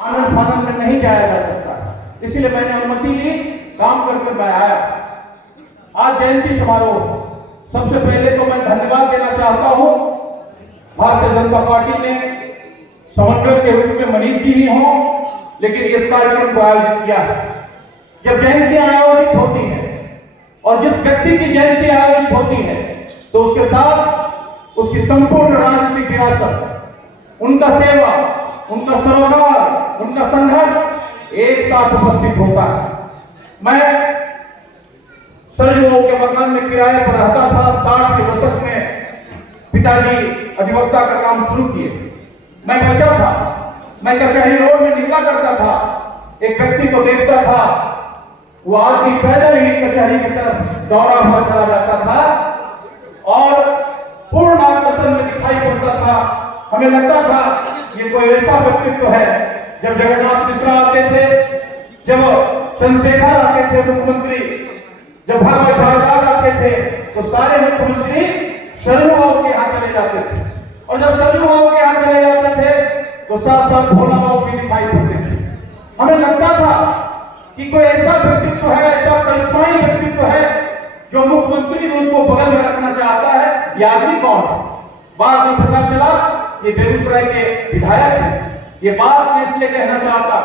आनंद फानंद में नहीं जाया जा सकता, इसलिए मैंने अनुमति ली, काम करके मैं आया। आज जयंती समारोह, सबसे पहले तो मैं धन्यवाद देना चाहता हूं भारतीय जनता पार्टी ने समन्वयक के रूप में मनीष जी ही हों, लेकिन इस कार्यक्रम को आयोजित किया। जब जयंती आयोजित होती है और जिस व्यक्ति की जयंती आयोजित होती है तो उसके साथ उसकी संपूर्ण राजनीतिक विरासत, उनका सेवा, उनका सरोकार, उनका संघर्ष एक साथ उपस्थित होता है। मैं सरजू के मकान में किराए पर रहता था। 60 के दशक में पिताजी अधिवक्ता का काम शुरू किए। मैं बच्चा था, मैं कचहरी रोड में निकला करता था, एक व्यक्ति को देखता था, वो आदमी पैदल ही कचहरी की तरफ दौड़ा हुआ चला जाता था और पूर्ण आकर्षण में दिखाई पड़ता था। हमें लगता था ये कोई ऐसा व्यक्तित्व है। जब जगन्नाथ मिश्रा आते थे, जब चंद्रशेखर आते थे मुख्यमंत्री, जब भागवत झारखंड आते थे, तो सारे मुख्यमंत्री सरजू बाबू के यहाँ चले जाते थे। और जब सरजू बाबू के यहाँ चले जाते थे तो साथ साथ भोला बाबू भी दिखाई पड़ते थे। हमें लगता था कि कोई ऐसा व्यक्तित्व है, ऐसा करिश्माई व्यक्तित्व है जो मुख्यमंत्री भी उसको बगल में रखना चाहता है। ये आदमी कौन है? बाद में पता चला ये बेगूसराय के विधायक हैं। ये बात मैं इसलिए कहना चाहता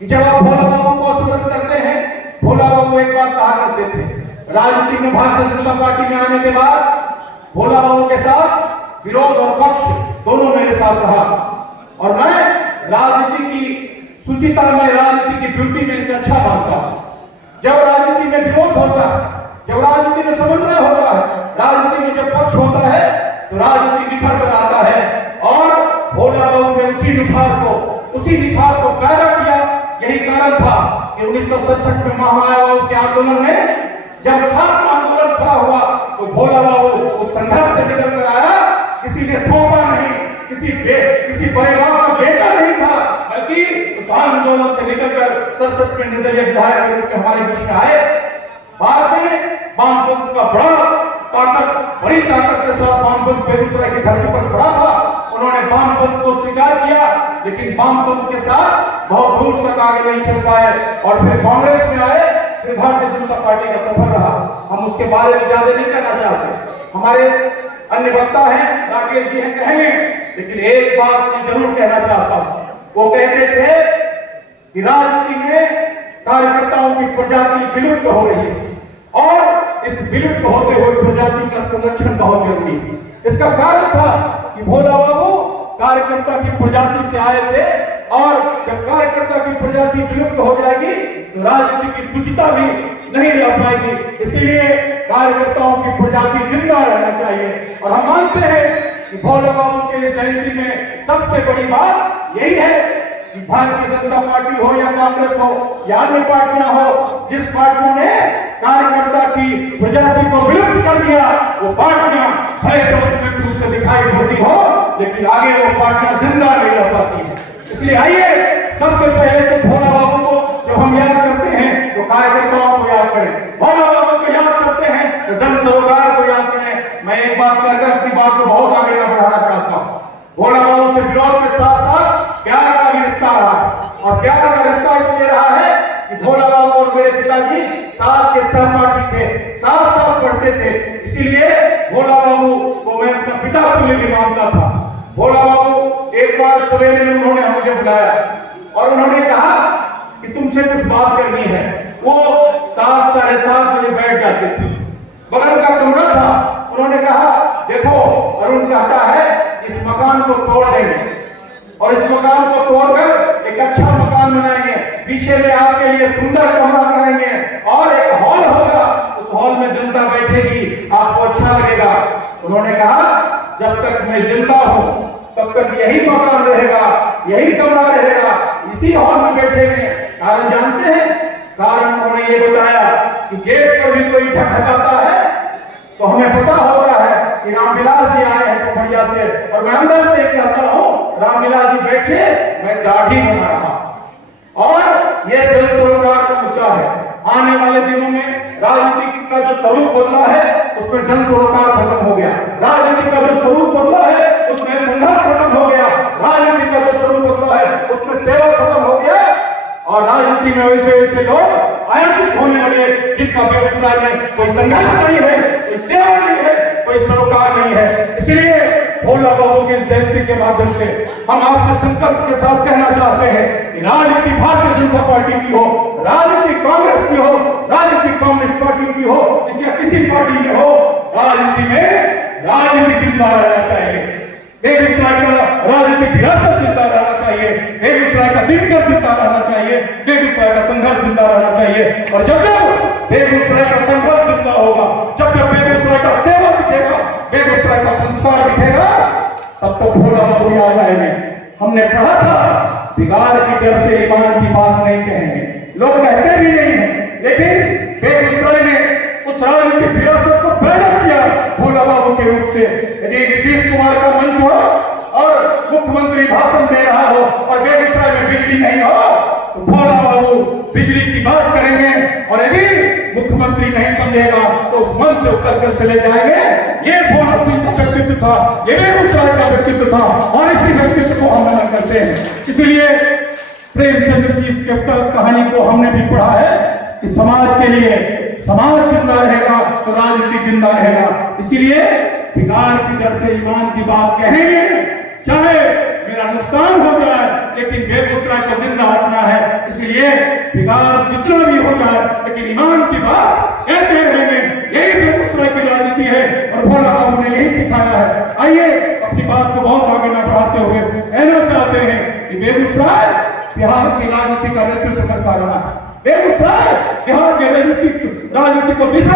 कि जब आप भोला बाबू को स्मरण करते हैं, भोला बाबू एक बात कहा करते थे, राजनीति में भारतीय जनता पार्टी में आने के बाद भोला बाबू के साथ विरोध और पक्ष दोनों मेरे साथ रहा और मैं राजनीति की सुचिता में, राजनीति की ब्यूटी में इसे अच्छा मानता हूं। जब राजनीति में विरोध होता है, जब राजनीति में समन्वय होता है, राजनीति में जब पक्ष होता है तो राजनीति निखर कर आता है। और भोला बाबू ने उसी निखार को पैदा किया। यही कारण था कि 1967 में महामायावाद के आंदोलन में जब छात्र आंदोलन खड़ा हुआ तो भोला बाबू उस संघर्ष से निकल कर आया। किसी ने थोपा नहीं, किसी बड़े बाप का बेटा नहीं था, बल्कि उस आंदोलन से निकलकर 67 में निर्दलीय विधायक के रूप में हमारे बीच में आए। बाद में वामपंथ का बड़ी ताकत के साथ वामपंथ बेगूसराय की धरती पर खड़ा था। उन्होंने वामपंथ को स्वीकार किया, लेकिन वामपंथ के साथ बहुत दूर तक आगे नहीं चल पाए और फिर कांग्रेस में आए, फिर भारतीय जनता पार्टी का सफर रहा। हम उसके बारे में ज्यादा नहीं कहना चाहते, हमारे अन्य वक्ता हैं, राकेश जी हैं, कहेंगे, लेकिन एक बात मैं जरूर कहना चाहता हूं। वो कहते थे कि राजनीति में कार्यकर्ताओं की प्रजाति विलुप्त हो रही है और इस विलुप्त होते हुए प्रजाति का संरक्षण बहुत जरूरी है। इसका कारण था कि भोला बाबू कार्यकर्ता की प्रजाति से आए थे और जब कार्यकर्ता की प्रजाति विलुप्त हो जाएगी तो राजनीति की सुचिता भी नहीं रह पाएगी। इसीलिए कार्यकर्ताओं की प्रजाति जिंदा रहना चाहिए और हम मानते हैं कि भोला बाबू के जयंती में सबसे बड़ी बात यही है कि भारतीय जनता पार्टी हो या कांग्रेस हो या अन्य पार्टियां हो, जिस पार्टियों ने कार्यकर्ता की प्रजाति को विलुप्त कर दिया वो पार्टियां भय चौधरी रूप से दिखाई पड़ती हो, लेकिन आगे वो पार्टियां जिंदा नहीं रह पाती। इसलिए आइए सबसे पहले तो भोला बाबू को जब हम याद करते हैं तो कार्यकर्ताओं को याद करें, भोला बाबू को याद करते हैं तो जन सरोकार को याद करें। मैं एक बात कहकर अपनी बात को बहुत आगे न बढ़ाना चाहता हूँ। भोला बाबू से विरोध के साथ साथ प्यार का भी रिश्ता रहा है और प्यार का रिश्ता इसलिए रहा है कि भोला बाबू और मेरे पिताजी साथ के सहपाठी थे, साथ साथ पढ़ते थे। इसीलिए भोला बाबू को मैं अपना पिता तुल्य भी मानता था। भोला बाबू एक बार सवेरे में उन्होंने मुझे बुलाया और उन्होंने कहा कि तुमसे कुछ बात करनी है। वो 7 साढ़े 7 बजे बैठ जाते थे, बगल का कमरा था। उन्होंने कहा देखो अरुण कहता है इस मकान को तोड़ देंगे और इस मकान को तोड़कर एक अच्छा मकान बनाएंगे, पीछे में आपके लिए सुंदर कमरा बनाएंगे और एक हॉल होगा, उस हॉल में जनता बैठेगी, आपको अच्छा लगेगा। उन्होंने कहा जब तक मैं जिंदा हूं तब तक यही मकान रहेगा, यही कमरा रहेगा, इसी हॉल में बैठेंगे। कारण जानते हैं? कारण उन्होंने ये बताया कि गेट पर भी कोई ठकठकाता है तो हमें पता होता है कि रामविलास जी आए हैं बढ़िया से, और मैं अंदर से कहता हूँ रामविलास जी बैठे, मैं दाढ़ी बना रहा। और ये जन सरोकार का मुद्दा है। आने वाले दिनों में राजनीति का जो स्वरूप बदला है उसमें जन सरोकार खत्म हो गया, राजनीति का जो स्वरूप बदला है उसमें संघर्ष खत्म हो गया, राजनीति का जो स्वरूप बदला है उसमें सेवा खत्म हो गया और राजनीति में वैसे वैसे लोग आयातित होने लगे जिनका बेगूसराय में कोई संघर्ष नहीं है, कोई सेवा नहीं है, कोई सरोकार नहीं है। इसलिए भोला बाबू की जयंती के माध्यम से हम आपसे संकल्प के साथ कहना चाहते हैं कि राजनीति भारतीय जनता पार्टी की हो, राजनीति कांग्रेस की हो, राजनीति कांग्रेस पार्टी की हो, किसी पार्टी में हो, राजनीति में राजनीति जिंदा रहना चाहिए। बेगूसराय का राजनीतिक विरासत जिंदा रहना चाहिए, बेगूसराय का दिग्गज जिंदा रहना चाहिए, बेगूसराय का संघर्ष जिंदा रहना चाहिए। और जब तक बेगूसराय का संघर्ष जिंदा होगा, जब तक बेगूसराय का सेवा दिखेगा, बेगूसराय का संस्कार दिखेगा, तब तक भोला बाबू याद आएंगे। हमने पढ़ा था बिगाड़ की डर से ईमान की बात नहीं कहेंगे, लोग कहते भी नहीं है, लेकिन बेगूसराय ने उस राजनीतिक विरासत को पैदा किया भोला बाबू के रूप से। यदि नीतीश कुमार का मंच हो और मुख्यमंत्री भाषण दे रहा हो और बेगूसराय में बिजली नहीं हो तो भोला बाबू बिजली की बात करेंगे, और यदि मुख्यमंत्री नहीं समझेगा तो उस मंच से उतर कर चले जाएंगे। ये भोला सिंह का व्यक्तित्व था, ये बेगूसराय का व्यक्तित्व था, और इसी व्यक्तित्व को हम नमन करते हैं। इसलिए प्रेमचंद्र की इस कहानी को हमने भी पढ़ा है कि समाज के लिए समाज जिंदा रहेगा तो राजनीति जिंदा रहेगा। इसीलिए बिगाड़ की डर से ईमान की बात कहेंगे, चाहे मेरा नुकसान हो जाए, लेकिन बेगूसराय को जिंदा रखना है। इसलिए बिगाड़ जितना भी हो जाए, लेकिन ईमान की बात कहते रहेंगे। यही बेगूसराय की राजनीति है और भोला बाबू ने यही सिखाया है। आइए अपनी बात को बहुत आगे न बढ़ाते हुए कहना चाहते हैं कि बेगूसराय बिहार की राजनीति का नेतृत्व करता रहा है। बेगूसराय बिहार के राजनीति को दिशा